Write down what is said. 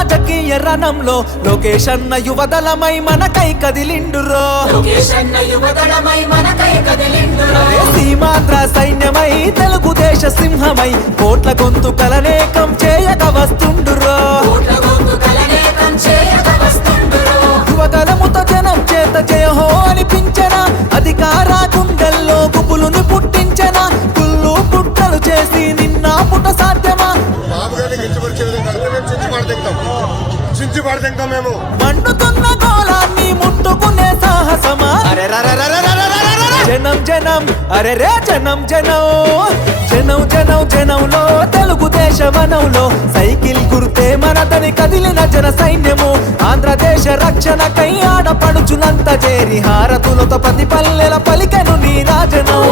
రాజకీయ రణంలో లోకేష్ అన్న యువదళమై మనకై కదిలిండురో సీమాంధ్ర సైన్యమై తెలుగుదేశ సింహమై కోట్ల గొంతుకలనేకం చేయక వస్తుండురో యువదళముతో జనం చేత జయహో అనిపించన అధికార గుండెల్లో గుబులుని పుట్టించన కుళ్ళు పుట్టలు చేసి నిన్న పుట సాధ్యమా మండుతున్న గోళాన్ని ముట్టుకునే సాహసమా జనం జనం అరే రే జనం జనం జనం జనం జనంలో తెలుగుదేశ వనంలో సైకిల్ గుర్తే మనదని కదిలిన జన సైన్యము ఆంధ్రదేశ రక్షణకై ఆడపడుచులంత చేరి హారతులతో ప్రతి పల్లెల పలికెను నీ రాజనం